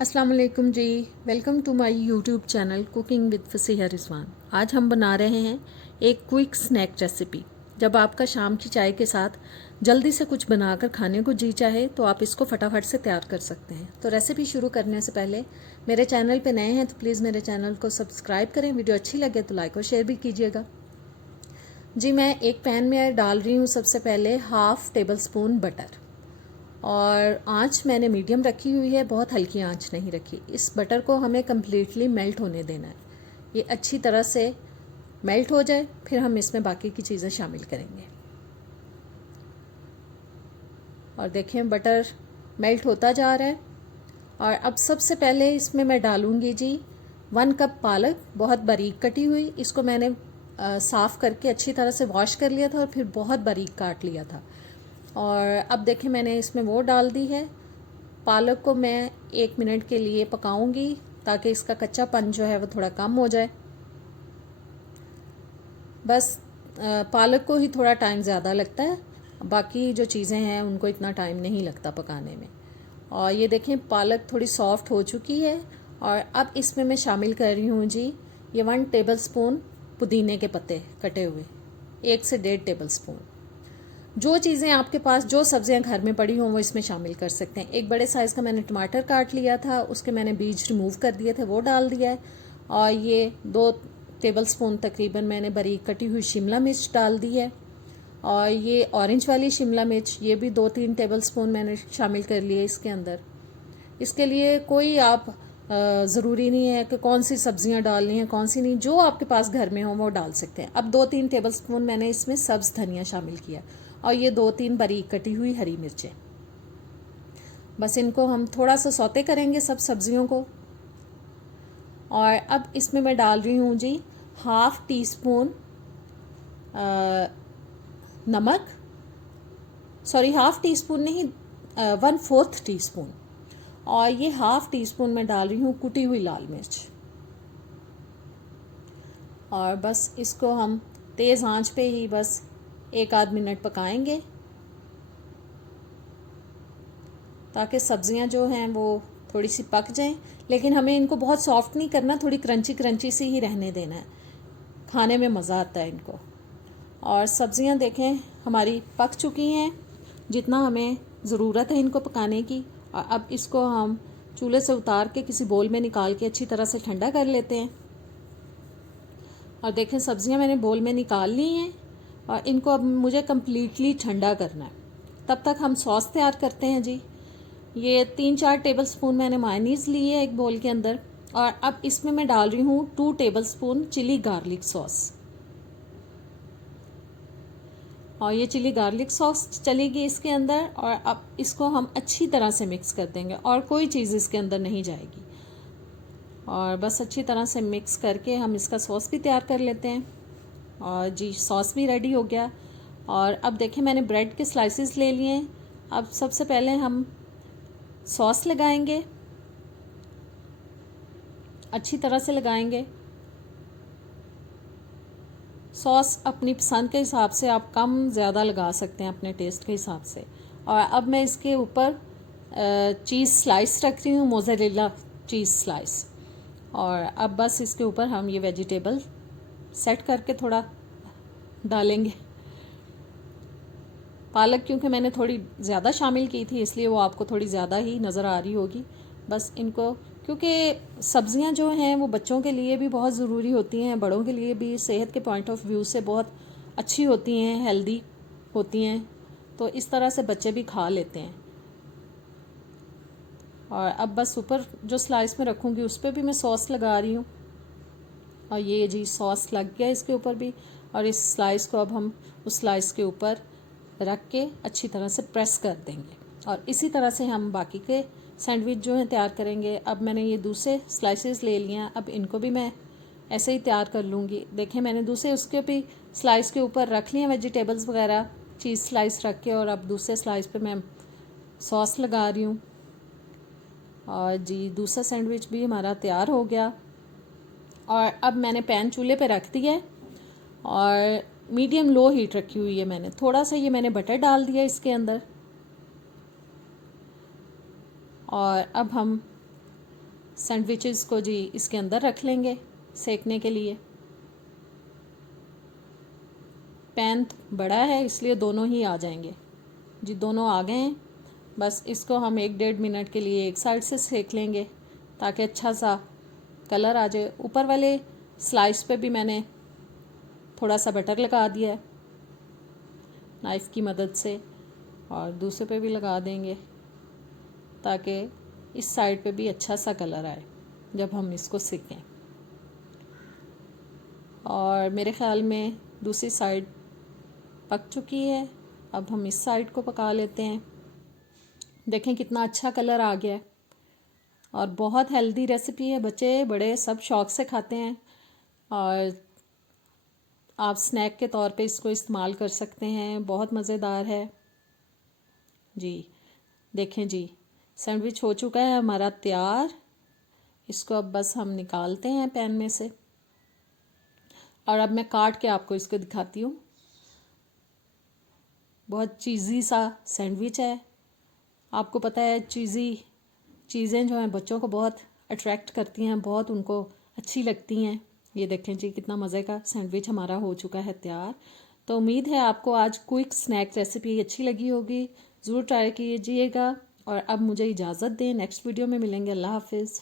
अस्सलाम वालेकुम जी। Welcome to my YouTube channel cooking with Fasiha Rizwan. आज हम बना रहे हैं एक क्विक स्नैक रेसिपी। जब आपका शाम की चाय के साथ जल्दी से कुछ बनाकर खाने को जी चाहे तो आप इसको फटाफट से तैयार कर सकते हैं। तो रेसिपी शुरू करने से पहले मेरे चैनल पे नए हैं तो प्लीज़ मेरे चैनल को सब्सक्राइब करें। वीडियो अच्छी लगे तो लाइक और शेयर भी कीजिएगा। जी, मैं एक पैन में डाल रही हूँ सबसे पहले 1/2 टेबल स्पून बटर, और आंच मैंने मीडियम रखी हुई है, बहुत हल्की आंच नहीं रखी। इस बटर को हमें कम्प्लीटली मेल्ट होने देना है। ये अच्छी तरह से मेल्ट हो जाए फिर हम इसमें बाकी की चीज़ें शामिल करेंगे। और देखें बटर मेल्ट होता जा रहा है। और अब सबसे पहले इसमें मैं डालूँगी जी 1 कप पालक, बहुत बारीक कटी हुई। इसको मैंने साफ़ करके अच्छी तरह से वॉश कर लिया था और फिर बहुत बारीक काट लिया था। और अब देखें मैंने इसमें वो डाल दी है। पालक को मैं 1 मिनट के लिए पकाऊंगी ताकि इसका कच्चापन जो है वो थोड़ा कम हो जाए। बस पालक को ही थोड़ा टाइम ज़्यादा लगता है, बाकी जो चीज़ें हैं उनको इतना टाइम नहीं लगता पकाने में। और ये देखें पालक थोड़ी सॉफ्ट हो चुकी है। और अब इसमें मैं शामिल कर रही हूँ जी ये 1 टेबल स्पून पुदीने के पत्ते कटे हुए, 1 से 1.5 टेबल स्पून। जो चीज़ें आपके पास, जो सब्जियां घर में पड़ी हों वो इसमें शामिल कर सकते हैं। एक बड़े साइज़ का मैंने टमाटर काट लिया था, उसके मैंने बीज रिमूव कर दिए थे, वो डाल दिया है। और ये 2 टेबल स्पून तकरीबन मैंने बारीक कटी हुई शिमला मिर्च डाल दी है। और ये ऑरेंज वाली शिमला मिर्च, ये भी 2-3 टेबल स्पून मैंने शामिल कर लिए इसके अंदर। इसके लिए कोई आप ज़रूरी नहीं है कि कौन सी सब्जियां डालनी हैं कौन सी नहीं, जो आपके पास घर में हो वो डाल सकते हैं। अब 2-3 टेबल स्पून मैंने इसमें सब्ज़ धनिया शामिल किया और ये 2-3 बारीक कटी हुई हरी मिर्चें। बस इनको हम थोड़ा सा सौते करेंगे सब सब्जियों को। और अब इसमें मैं डाल रही हूँ जी 1/2 टीस्पून नमक, सॉरी 1/2 टीस्पून नहीं, 1/4 टीस्पून। और ये 1/2 टीस्पून मैं डाल रही हूँ कुटी हुई लाल मिर्च। और बस इसको हम तेज़ आंच पे ही बस 1-आध मिनट पकाएंगे ताकि सब्जियां जो हैं वो थोड़ी सी पक जाएं। लेकिन हमें इनको बहुत सॉफ्ट नहीं करना, थोड़ी क्रंची क्रंची सी ही रहने देना है, खाने में मज़ा आता है इनको। और सब्जियां देखें हमारी पक चुकी हैं जितना हमें ज़रूरत है इनको पकाने की। और अब इसको हम चूल्हे से उतार के किसी बोल में निकाल के अच्छी तरह से ठंडा कर लेते हैं। और देखें सब्जियां मैंने बोल में निकाल ली हैं और इनको अब मुझे कम्प्लीटली ठंडा करना है। तब तक हम सॉस तैयार करते हैं जी। ये 3-4 टेबल स्पून मैंने मायोनीज़ ली है एक बोल के अंदर। और अब इसमें मैं डाल रही हूँ 2 tablespoon chilli garlic sauce. और ये चिली गार्लिक सॉस चलेगी इसके अंदर। और अब इसको हम अच्छी तरह से मिक्स कर देंगे और कोई चीज़ इसके अंदर नहीं जाएगी। और बस अच्छी तरह से मिक्स करके हम इसका सॉस भी तैयार कर लेते हैं। और जी सॉस भी रेडी हो गया। और अब देखें मैंने ब्रेड के स्लाइसेस ले लिए हैं। अब सबसे पहले हम सॉस लगाएंगे, अच्छी तरह से लगाएंगे। सॉस अपनी पसंद के हिसाब से आप कम ज़्यादा लगा सकते हैं अपने टेस्ट के हिसाब से। और अब मैं इसके ऊपर चीज़ स्लाइस रख रही हूँ, मोज़रेला चीज़ स्लाइस। और अब बस इसके ऊपर हम ये वेजिटेबल सेट करके थोड़ा डालेंगे। पालक क्योंकि मैंने थोड़ी ज़्यादा शामिल की थी इसलिए वो आपको थोड़ी ज़्यादा ही नज़र आ रही होगी। बस इनको, क्योंकि सब्ज़ियां जो हैं वो बच्चों के लिए भी बहुत ज़रूरी होती हैं, बड़ों के लिए भी सेहत के पॉइंट ऑफ व्यू से बहुत अच्छी होती हैं, हेल्दी होती हैं, तो इस तरह से बच्चे भी खा लेते हैं। और अब बस ऊपर जो स्लाइस में रखूँगी उस पर भी मैं सॉस लगा रही हूँ। और ये जी सॉस लग गया इसके ऊपर भी। और इस स्लाइस को अब हम उस स्लाइस के ऊपर रख के अच्छी तरह से प्रेस कर देंगे। और इसी तरह से हम बाकी के सैंडविच जो हैं तैयार करेंगे। अब मैंने ये दूसरे स्लाइसेस ले लिए हैं, अब इनको भी मैं ऐसे ही तैयार कर लूँगी। देखें मैंने दूसरे उसके भी स्लाइस के ऊपर रख लिए वेजिटेबल्स वगैरह, चीज़ स्लाइस रख के। और अब दूसरे स्लाइस पे मैं सॉस लगा रही हूँ। और जी दूसरा सैंडविच भी हमारा तैयार हो गया। और अब मैंने पैन चूल्हे पे रख दिया है और मीडियम लो हीट रखी हुई है मैंने। थोड़ा सा ये मैंने बटर डाल दिया इसके अंदर। और अब हम सैंडविचेस को जी इसके अंदर रख लेंगे सेकने के लिए। पैन बड़ा है इसलिए दोनों ही आ जाएंगे जी, दोनों आ गए हैं। बस इसको हम 1-1.5 मिनट के लिए एक साइड से सेक लेंगे ताकि अच्छा सा कलर आ जाए। ऊपर वाले स्लाइस पे भी मैंने थोड़ा सा बटर लगा दिया है नाइफ़ की मदद से, और दूसरे पे भी लगा देंगे ताकि इस साइड पे भी अच्छा सा कलर आए जब हम इसको सेकें। और मेरे ख़्याल में दूसरी साइड पक चुकी है। अब हम इस साइड को पका लेते हैं। देखें कितना अच्छा कलर आ गया है और बहुत हेल्दी रेसिपी है, बच्चे बड़े सब शौक़ से खाते हैं और आप स्नैक के तौर पे इसको इस्तेमाल कर सकते हैं। बहुत मज़ेदार है जी। देखें जी, सैंडविच हो चुका है हमारा तैयार। इसको अब बस हम निकालते हैं पैन में से और अब मैं काट के आपको इसको दिखाती हूँ। बहुत चीज़ी सा सैंडविच है। आपको पता है चीज़ी चीज़ें जो हैं बच्चों को बहुत अट्रैक्ट करती हैं, बहुत उनको अच्छी लगती हैं। ये देखें जी कितना मज़े का सैंडविच हमारा हो चुका है तैयार। तो उम्मीद है आपको आज क्विक स्नैक रेसिपी अच्छी लगी होगी, ज़रूर ट्राई कीजिएगा। और अब मुझे इजाज़त दें, नेक्स्ट वीडियो में मिलेंगे। अल्लाह हाफिज़।